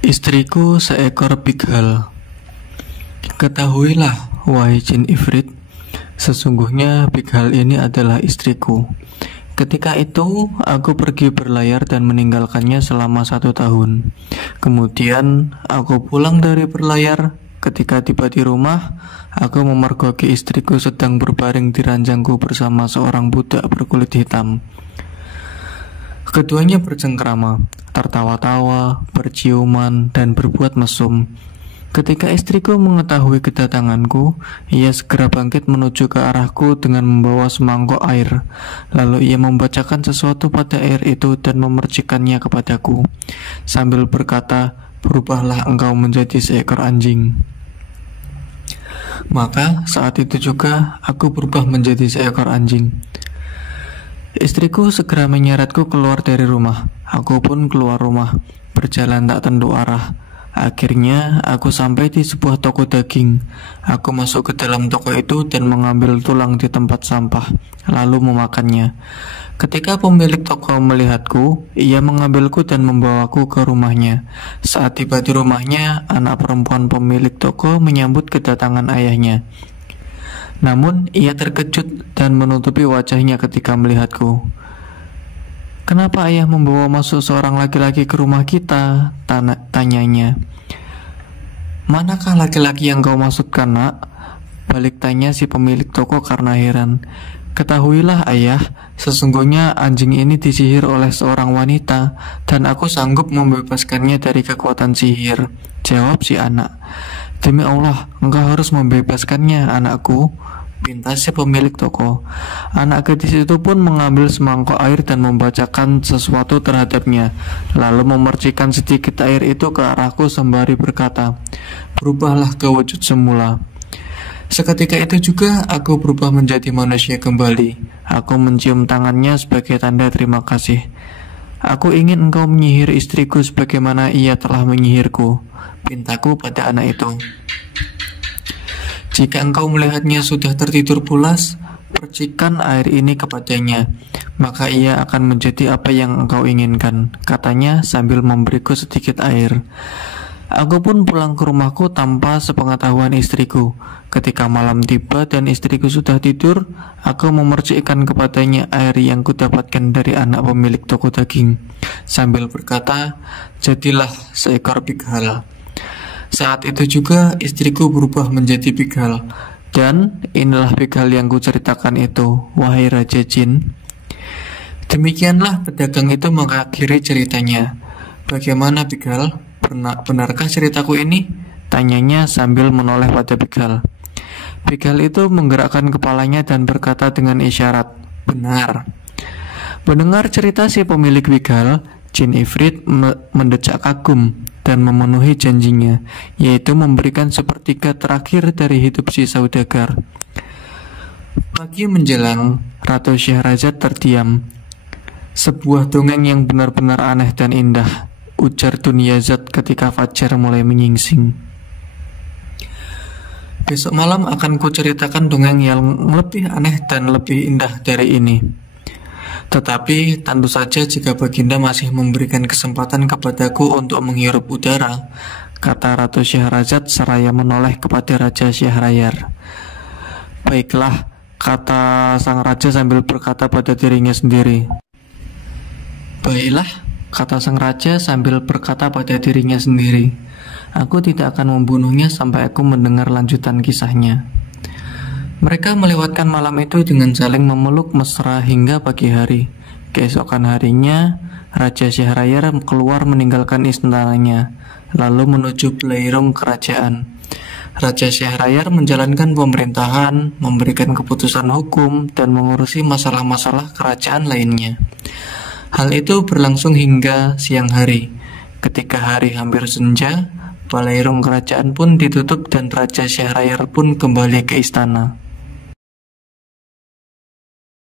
Istriku seekor pighal. Ketahuilah, wahai jin ifrit, sesungguhnya pighal ini adalah istriku. Ketika itu, aku pergi berlayar dan meninggalkannya selama 1 tahun. Kemudian, aku pulang dari berlayar. Ketika tiba di rumah, aku memergoki istriku sedang berbaring di ranjangku bersama seorang budak berkulit hitam. Keduanya bercengkrama, tertawa-tawa, berciuman, dan berbuat mesum. Ketika istriku mengetahui kedatanganku, ia segera bangkit menuju ke arahku dengan membawa semangkok air. Lalu ia membacakan sesuatu pada air itu dan memercikannya kepadaku, sambil berkata, "Berubahlah engkau menjadi seekor anjing." Maka saat itu juga aku berubah menjadi seekor anjing. Istriku segera menyeretku keluar dari rumah. Aku pun keluar rumah, berjalan tak tentu arah. Akhirnya aku sampai di sebuah toko daging. Aku masuk ke dalam toko itu dan mengambil tulang di tempat sampah, lalu memakannya. Ketika pemilik toko melihatku, ia mengambilku dan membawaku ke rumahnya. Saat tiba di rumahnya, anak perempuan pemilik toko menyambut kedatangan ayahnya. Namun ia terkejut dan menutupi wajahnya ketika melihatku. "Kenapa ayah membawa masuk seorang laki-laki ke rumah kita?" tanyanya. "Manakah laki-laki yang kau maksudkan, nak?" balik tanya si pemilik toko karena heran. "Ketahuilah ayah, sesungguhnya anjing ini disihir oleh seorang wanita dan aku sanggup membebaskannya dari kekuatan sihir," jawab si anak. "Demi Allah, engkau harus membebaskannya, anakku," pinta si pemilik toko. Anak gadis itu pun mengambil semangkok air dan membacakan sesuatu terhadapnya, lalu memercikan sedikit air itu ke arahku sembari berkata, "Berubahlah ke wujud semula." Seketika itu juga aku berubah menjadi manusia kembali. Aku mencium tangannya sebagai tanda terima kasih. "Aku ingin engkau menyihir istriku sebagaimana ia telah menyihirku," pintaku pada anak itu. "Jika engkau melihatnya sudah tertidur pulas, percikan air ini kepadanya, maka ia akan menjadi apa yang engkau inginkan," katanya sambil memberiku sedikit air. Aku pun pulang ke rumahku tanpa sepengetahuan istriku. Ketika malam tiba dan istriku sudah tidur, aku memercikkan kepadanya air yang kudapatkan dari anak pemilik toko daging, sambil berkata, "Jadilah seekor pighal." Saat itu juga istriku berubah menjadi pighal. Dan inilah pighal yang kuceritakan itu, wahai Raja Jin. Demikianlah pedagang itu mengakhiri ceritanya. "Bagaimana pighal? Benarkah ceritaku ini?" tanyanya sambil menoleh pada pighal. Pighal itu menggerakkan kepalanya dan berkata dengan isyarat, "Benar." Mendengar cerita si pemilik pighal, Jin Ifrit mendecak kagum dan memenuhi janjinya, yaitu memberikan sepertiga terakhir dari hidup si saudagar. Pagi menjelang, Ratu Syahrazad terdiam. "Sebuah dongeng yang benar-benar aneh dan indah," ujar Dunyazad ketika fajar mulai menyingsing. "Besok malam akan kuceritakan dongeng yang lebih aneh dan lebih indah dari ini. Tetapi tentu saja jika Baginda masih memberikan kesempatan kepadaku untuk menghirup udara," kata Ratu Syahrazad seraya menoleh kepada Raja Syahrayar. "Baiklah," kata sang raja sambil berkata pada dirinya sendiri. "Baiklah," kata sang raja sambil berkata pada dirinya sendiri. "Aku tidak akan membunuhnya sampai aku mendengar lanjutan kisahnya." Mereka melewatkan malam itu dengan saling memeluk mesra hingga pagi hari. Keesokan harinya, Raja Syahrayar keluar meninggalkan istananya, lalu menuju belairung kerajaan. Raja Syahrayar menjalankan pemerintahan, memberikan keputusan hukum, dan mengurusi masalah-masalah kerajaan lainnya. Hal itu berlangsung hingga siang hari. Ketika hari hampir senja, belairung kerajaan pun ditutup dan Raja Syahrayar pun kembali ke istana.